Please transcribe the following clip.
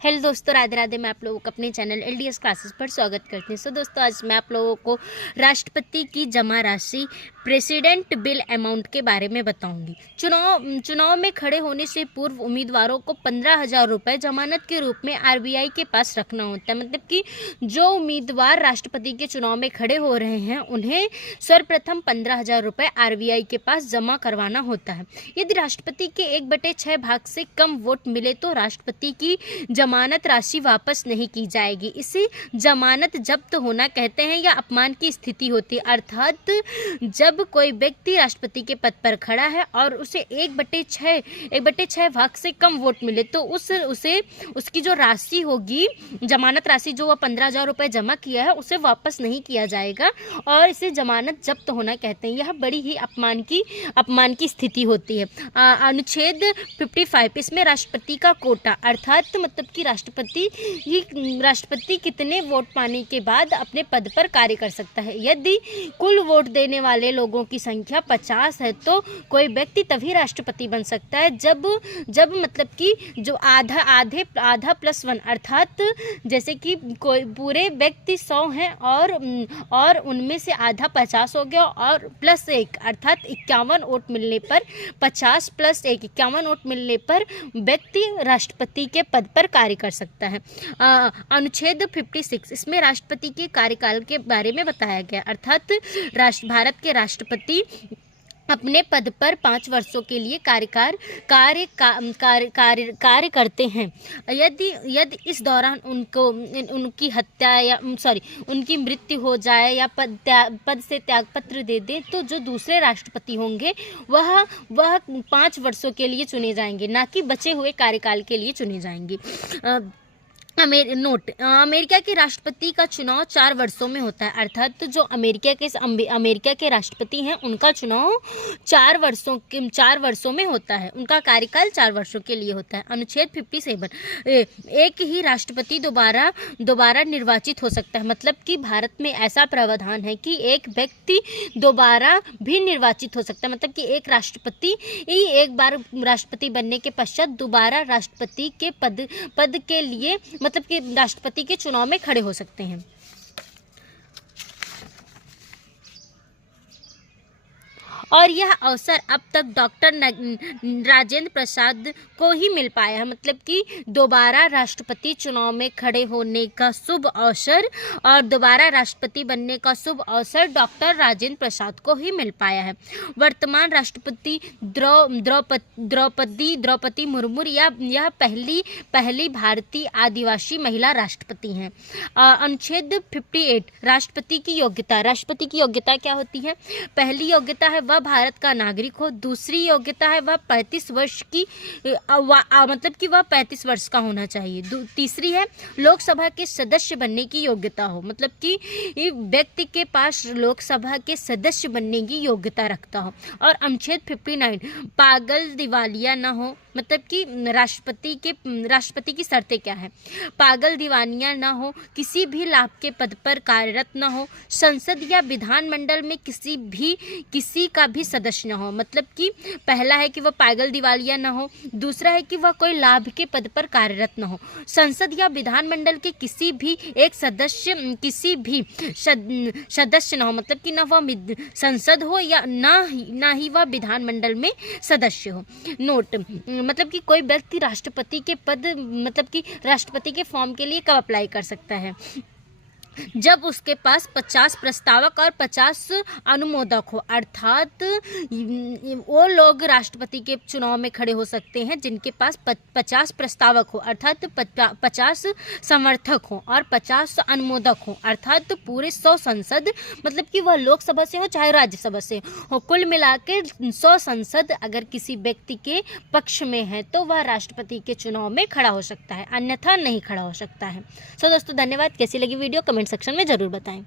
Hello दोस्तों, राधे राधे। मैं आप लोगों को अपने चैनल एलडीएस क्लासेस पर स्वागत करती हूँ। दोस्तों, आज मैं आप लोगों को राष्ट्रपति की जमा राशि प्रेसिडेंट बिल अमाउंट के बारे में बताऊंगी। चुनाव में खड़े होने से पूर्व उम्मीदवारों को 15,000 रुपये जमानत के रूप में आरबीआई के पास रखना होता है। मतलब कि जो उम्मीदवार राष्ट्रपति के चुनाव में खड़े हो रहे हैं उन्हें सर्वप्रथम 15,000 रुपये आरबीआई के पास जमा करवाना होता है। यदि राष्ट्रपति के 1/6 भाग से कम वोट मिले तो राष्ट्रपति की जमानत राशि वापस नहीं की जाएगी। इसे जमानत जब्त होना कहते हैं या अपमान की स्थिति होती है। अर्थात जब कोई व्यक्ति राष्ट्रपति के पद पर खड़ा है और उसे 1/6 भाग से कम वोट मिले तो उसे उसकी जो राशि होगी, जमानत राशि जो वह 15,000 रुपये जमा किया है उसे वापस नहीं किया जाएगा और इसे जमानत जब्त होना कहते हैं। यह बड़ी ही अपमान की स्थिति होती है। अनुच्छेद 55 इसमें राष्ट्रपति का कोटा अर्थात मतलब कि राष्ट्रपति कितने वोट पाने के बाद अपने पद पर कार्य कर सकता है। यदि कुल वोट देने वाले लोगों की संख्या 50 है तो कोई व्यक्ति तभी राष्ट्रपति बन सकता है जब मतलब कि जो आधा प्लस 1 अर्थात जैसे कि कोई पूरे व्यक्ति 100 हैं और उनमें से आधा 50 हो गया और प्लस 1 अर्थात 51 वोट मिलने पर 50 प्लस 1 51 वोट मिलने पर व्यक्ति राष्ट्रपति के पद पर कार्य कर सकता है। अनुच्छेद 56 इसमें राष्ट्रपति के कार्यकाल के बारे में बताया गया अर्थात भारत के राष्ट्रपति अपने पद पर 5 वर्षों के लिए कार्य करते हैं। यदि इस दौरान उनकी हत्या या उनकी मृत्यु हो जाए या पद से त्यागपत्र दे दें तो जो दूसरे राष्ट्रपति होंगे वह 5 वर्षों के लिए चुने जाएंगे, ना कि बचे हुए कार्यकाल के लिए चुने जाएंगे। अमेरिका के राष्ट्रपति का चुनाव 4 वर्षों में होता है अर्थात जो अमेरिका के राष्ट्रपति हैं उनका चुनाव 4 वर्षों में होता है। उनका कार्यकाल 4 वर्षों के लिए होता है। अनुच्छेद 57 एक ही राष्ट्रपति दोबारा निर्वाचित हो सकता है। मतलब कि भारत में ऐसा प्रावधान है कि एक व्यक्ति दोबारा भी निर्वाचित हो सकता है। मतलब कि एक राष्ट्रपति एक बार राष्ट्रपति बनने के पश्चात दोबारा राष्ट्रपति के पद के लिए मतलब कि राष्ट्रपति के चुनाव में खड़े हो सकते हैं। और यह अवसर अब तक डॉक्टर राजेंद्र प्रसाद को ही मिल पाया है। मतलब कि दोबारा राष्ट्रपति चुनाव में खड़े होने का शुभ अवसर और दोबारा राष्ट्रपति बनने का शुभ अवसर डॉक्टर राजेंद्र प्रसाद को ही मिल पाया है। वर्तमान राष्ट्रपति द्रौपदी मुर्मू यह पहली भारतीय आदिवासी महिला राष्ट्रपति हैं। अनुच्छेद 58 राष्ट्रपति की योग्यता क्या होती है? पहली योग्यता है वह भारत का नागरिक हो। दूसरी योग्यता है वह 35 वर्ष की मतलब कि वह 35 वर्ष का होना चाहिए। तीसरी है लोकसभा के सदस्य बनने की योग्यता हो। मतलब कि व्यक्ति के पास लोकसभा के सदस्य बनने की योग्यता रखता हो। और अनुच्छेद 59 पागल दिवालिया न हो। मतलब कि राष्ट्रपति की शर्तें क्या है? पागल दीवानिया न हो, किसी भी लाभ के पद पर कार्यरत न हो, संसद या विधानमंडल में किसी का भी सदस्य न हो। मतलब कि पहला है कि वह पागल दिवालिया न हो, दूसरा है कि वह कोई लाभ के पद पर कार्यरत न हो, संसद या विधानमंडल के किसी भी सदस्य न हो। मतलब कि न वह संसद हो या ना ही वह विधानमंडल में सदस्य हो। नोट मतलब कि कोई व्यक्ति राष्ट्रपति के पद मतलब कि राष्ट्रपति के फॉर्म के लिए कब अप्लाई कर सकता है? जब उसके पास 50 प्रस्तावक और 50 अनुमोदक हो। अर्थात वो लोग राष्ट्रपति के चुनाव में खड़े हो सकते हैं जिनके पास 50 प्रस्तावक हो अर्थात 50 समर्थक हो और 50 अनुमोदक हो अर्थात पूरे 100 संसद मतलब कि वह लोकसभा से हो चाहे राज्यसभा से हो, कुल मिलाकर 100 संसद अगर किसी व्यक्ति के पक्ष में है तो वह राष्ट्रपति के चुनाव में खड़ा हो सकता है, अन्यथा नहीं खड़ा हो सकता है। दोस्तों, धन्यवाद। कैसी लगी वीडियो कमेंट सेक्शन में ज़रूर बताएं।